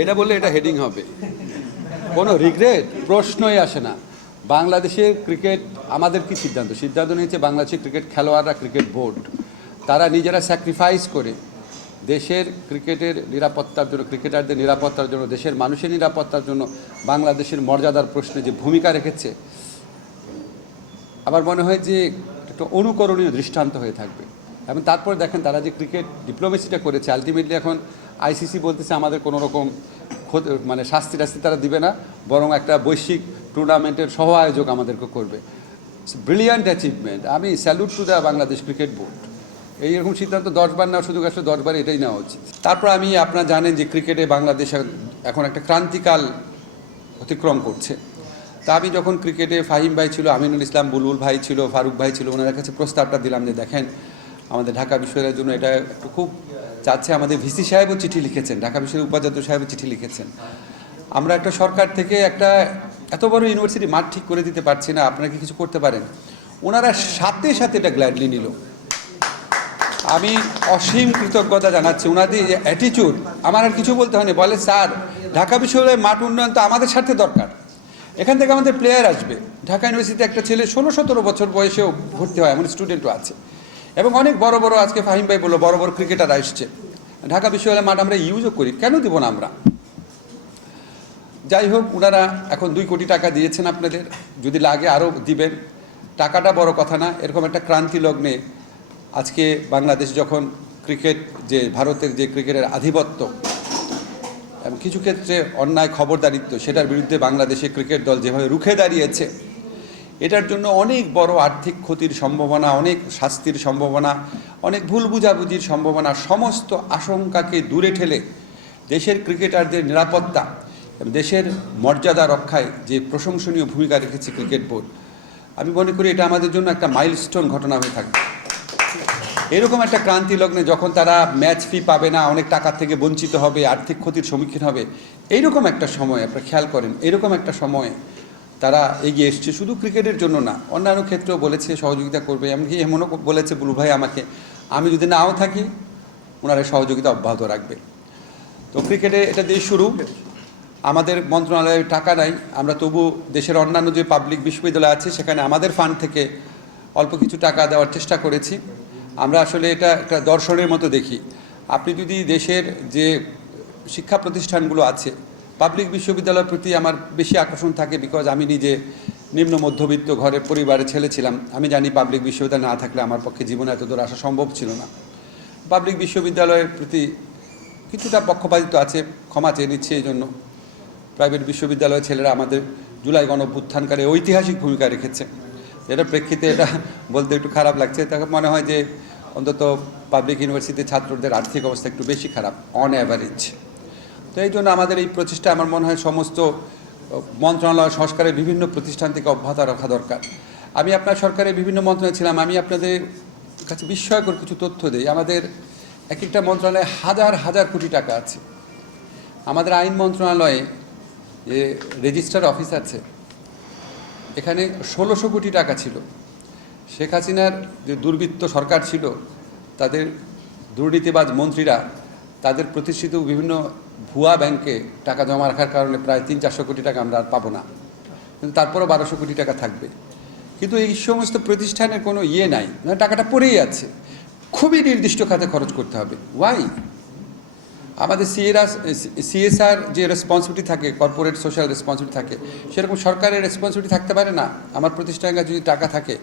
এটা বললে এটা হেডিং হবে, কোনো রিগ্রেট প্রশ্নই আসে না। বাংলাদেশের ক্রিকেট আমাদের কি সিদ্ধান্ত নিয়েছে বাংলাদেশের ক্রিকেট খেলোয়াড়রা, ক্রিকেট বোর্ড তারা নিজেরা স্যাক্রিফাইস করে দেশের ক্রিকেটের নিরাপত্তার জন্য, ক্রিকেটারদের নিরাপত্তার জন্য, দেশের মানুষের নিরাপত্তার জন্য বাংলাদেশের মর্যাদার প্রশ্নে যে ভূমিকা রেখেছে, আমার মনে হয় যে একটা অনুকরণীয় দৃষ্টান্ত হয়ে থাকবে। এবং তারপরে দেখেন তারা যে ক্রিকেট ডিপ্লোমেসিটা করেছে, আলটিমেটলি এখন আইসিসি বলতেছে আমাদের কোনো রকম মানে শাস্তি তারা দিবে না, বরং একটা বৈশ্বিক টুর্নামেন্টের সহ আয়োজক আমাদেরকে করবে। Brilliant achievement. আমি salute to the Bangladesh cricket board. এইরকম সিদ্ধান্ত 10বার নেওয়ার সুযোগ আসলে 10বার এটাই নেওয়া উচিত। তারপর আপনারা জানেন যে ক্রিকেটে বাংলাদেশ এখন একটা ক্রান্তিকাল অতিক্রম করছে। তা আমি যখন ক্রিকেটে ফাহিম ভাই ছিল, আমিনুল ইসলাম বুলবুল ভাই ছিল, ফারুক ভাই ছিল, ওনাদের কাছে প্রস্তাবটা দিলাম যে দেখেন আমাদের ঢাকা বিশ্ববিদ্যালয়ের জন্য এটা একটু খুব চাচ্ছে, আমাদের ভিসি সাহেবও চিঠি লিখেছেন, ঢাকা বিশ্ববিদ্যালয়ের উপাচার্য সাহেবও চিঠি লিখেছেন, আমরা একটা সরকার থেকে একটা এত বড় ইউনিভার্সিটি মাঠ ঠিক করে দিতে পারছি না, আপনারা কি কিছু করতে পারেন? ওনারা সাথে সাথে এটা গ্ল্যাডলি নিল। আমি অসীম কৃতজ্ঞতা জানাচ্ছি ওনাদের যে অ্যাটিটিউড, আমার আর কিছু বলতে হয়নি। বলে স্যার ঢাকা বিশ্ববিদ্যালয়ের মাঠ উন্নয়ন তো আমাদের স্বার্থে দরকার, এখান থেকে আমাদের প্লেয়ার আসবে। ঢাকা ইউনিভার্সিটিতে একটা ছেলে 16-17 বছর বয়সেও ভর্তি হয়, এমন স্টুডেন্টও আছে। এবং অনেক বড় বড়, আজকে ফাহিম ভাই বললো, বড় বড় ক্রিকেটার আসছে। ঢাকা বিশ্ববিদ্যালয়ের মাঠ আমরা ইউজও করি, কেন দিব না আমরা? যাই হোক, ওনারা এখন 2 কোটি টাকা দিয়েছেন আপনাদের, যদি লাগে আরও দিবেন। টাকাটা বড় কথা না, এরকম একটা ক্রান্তি লগ্নে আজকে বাংলাদেশ যখন ক্রিকেট, যে ভারতের যে ক্রিকেটের আধিপত্য এবং কিছু ক্ষেত্রে অন্যায় খবরদারিত্ব, সেটার বিরুদ্ধে বাংলাদেশের ক্রিকেট দল যেভাবে রুখে দাঁড়িয়েছে, এটার জন্য অনেক বড় আর্থিক ক্ষতির সম্ভাবনা, অনেক শাস্তির সম্ভাবনা, অনেক ভুল বুঝাবুঝির সম্ভাবনা, সমস্ত আশঙ্কাকে দূরে ঠেলে দেশের ক্রিকেটারদের নিরাপত্তা, দেশের মর্যাদা রক্ষায় যে প্রশংসনীয় ভূমিকা রেখেছে ক্রিকেট বোর্ড, আমি মনে করি এটা আমাদের জন্য একটা মাইলস্টোন ঘটনা হয়ে থাকবে। এরকম একটা ক্রান্তি লগ্নে যখন তারা ম্যাচ ফি পাবে না, অনেক টাকা থেকে বঞ্চিত হবে, আর্থিক ক্ষতির সম্মুখীন হবে, এইরকম একটা সময় আপনারা খেয়াল করেন, এরকম একটা সময়ে তারা এগিয়ে এসছে। শুধু ক্রিকেটের জন্য না, অন্যান্য ক্ষেত্রেও বলেছে সহযোগিতা করবে। এমনকি এমনও বলেছে বুলু ভাই আমাকে, আমি যদি নাও থাকি ওনারা সহযোগিতা অব্যাহত রাখবে। তো ক্রিকেটে এটা দিয়ে শুরু। আমাদের মন্ত্রণালয়ে টাকা নাই, আমরা তবু দেশের অন্যান্য যে পাবলিক বিশ্ববিদ্যালয় আছে সেখানে আমাদের ফান্ড থেকে অল্প কিছু টাকা দেওয়ার চেষ্টা করেছি। আমরা আসলে এটা একটা দর্শনের মতো দেখি। আপনি যদি দেশের যে শিক্ষা প্রতিষ্ঠানগুলো আছে, পাবলিক বিশ্ববিদ্যালয়ের প্রতি আমার বেশি আকর্ষণ থাকে, বিকজ আমি নিজে নিম্ন মধ্যবিত্ত ঘরের পরিবারের ছেলে ছিলাম। আমি জানি পাবলিক বিশ্ববিদ্যালয় না থাকলে আমার পক্ষে জীবনে এত দূর আসা সম্ভব ছিল না। পাবলিক বিশ্ববিদ্যালয়ের প্রতি কিছুটা পক্ষপাতিত্ব আছে, ক্ষমা চেয়ে নিচ্ছে। এই জন্য প্রাইভেট বিশ্ববিদ্যালয়ের ছেলেরা আমাদের জুলাই গণঅভ্যুত্থানকালে ঐতিহাসিক ভূমিকা রেখেছে। এটার প্রেক্ষিতে এটা বলতে একটু খারাপ লাগছে। তাকে মনে হয় যে অন্তত পাবলিক ইউনিভার্সিটির ছাত্রদের আর্থিক অবস্থা একটু বেশি খারাপ অন অ্যাভারেজ। তো এই জন্য আমাদের এই প্রচেষ্টা আমার মনে হয় সমস্ত মন্ত্রণালয়, সংস্কারের বিভিন্ন প্রতিষ্ঠান থেকে অব্যাহত রাখা দরকার। আমি আপনার সরকারের বিভিন্ন মন্ত্রণালয়ে ছিলাম, আমি আপনাদের কাছে বিস্ময়কর কিছু তথ্য দিই। আমাদের এক একটা মন্ত্রণালয়ে হাজার হাজার কোটি টাকা আছে। আমাদের আইন মন্ত্রণালয়ে যে রেজিস্ট্রার অফিস আছে, এখানে 1600 কোটি টাকা ছিল। শেখ হাসিনার যে দুর্বৃত্ত সরকার ছিল, তাদের দুর্নীতিবাজ মন্ত্রীরা তাদের প্রতিষ্ঠিত বিভিন্ন ভুয়া ব্যাংকে টাকা জমা রাখার কারণে প্রায় 300-400 কোটি টাকা আমরা আর পাবো না, কিন্তু তারপরেও 1200 কোটি টাকা থাকবে। কিন্তু এই সমস্ত প্রতিষ্ঠানের কোনো ইয়ে নাই, মানে টাকাটা পড়েই আছে। খুবই নির্দিষ্ট খাতে খরচ করতে হবে। ওয়াই? আমাদের সিএসআর যে রেসপন্সিবিলিটি থাকে, কর্পোরেট সোশ্যাল রেসপন্সিবিলিটি থাকে, সেরকম সরকারের রেসপন্সিবিলিটি থাকতে পারে না? আমার প্রতিষ্ঠানের কাছে যদি টাকা থাকে,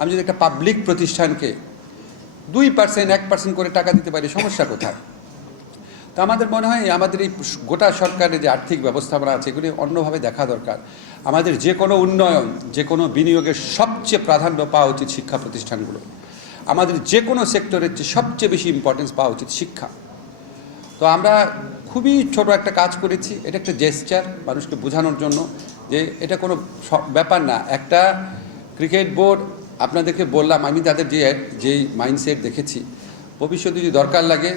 আমি যদি একটা পাবলিক প্রতিষ্ঠানকে 2%, 1% করে টাকা দিতে পারি, সমস্যা কোথায়? তো আমাদের মনে হয় আমাদের এই গোটা সরকারের যে আর্থিক ব্যবস্থাপনা আছে, এগুলি অন্যভাবে দেখা দরকার। আমাদের যে কোনো উন্নয়ন, যে কোনো বিনিয়োগের সবচেয়ে প্রাধান্য পাওয়া উচিত শিক্ষা প্রতিষ্ঠানগুলো। আমাদের যে কোনো সেক্টরের চেয়ে সবচেয়ে বেশি ইম্পর্টেন্স পাওয়া উচিত শিক্ষা। তো আমরা খুবই ছোট একটা কাজ করেছি, এটা একটা জেস্চার মানুষকে বোঝানোর জন্য যে এটা কোনো ব্যাপার না। একটা ক্রিকেট বোর্ড, আপনাদেরকে বললাম আমি তাদের যেই মাইন্ডসেট দেখেছি, ভবিষ্যতে যদি দরকার লাগে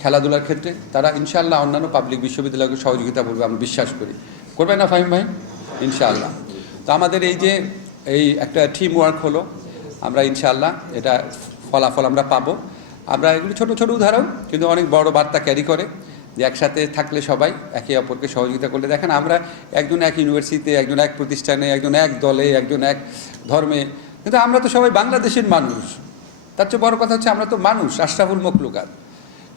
খেলাধুলার ক্ষেত্রে তারা ইনশাআল্লাহ অন্যান্য পাবলিক বিশ্ববিদ্যালয়কে সহযোগিতা করবে, আমরা বিশ্বাস করি। করবে না ফাহিম ভাই? ইনশাআল্লাহ। তো আমাদের এই একটা টিম ওয়ার্ক হলো, আমরা ইনশাআল্লাহ এটা ফলাফল আমরা পাবো। আমরা এগুলি ছোট ছোট উদাহরণ, কিন্তু অনেক বড় বার্তা ক্যারি করে। যে একসাথে থাকলে সবাই একে অপরকে সহযোগিতা করলে, দেখেন আমরা একজন এক ইউনিভার্সিটিতে, একজন এক প্রতিষ্ঠানে, একজন এক দলে, একজন এক ধর্মে, কিন্তু আমরা তো সবাই বাংলাদেশের মানুষ। তার চেয়ে বড় কথা হচ্ছে আমরা তো মানুষ, আশরাফুল মখলুকাত।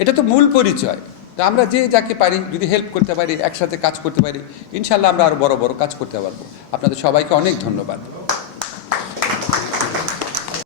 এটা তো মূল পরিচয়। তো আমরা যে যাকে পারি যদি হেল্প করতে পারি, একসাথে কাজ করতে পারি, ইনশাল্লাহ আমরা আরও বড় বড় কাজ করতে পারবো। আপনাদের সবাইকে অনেক ধন্যবাদ।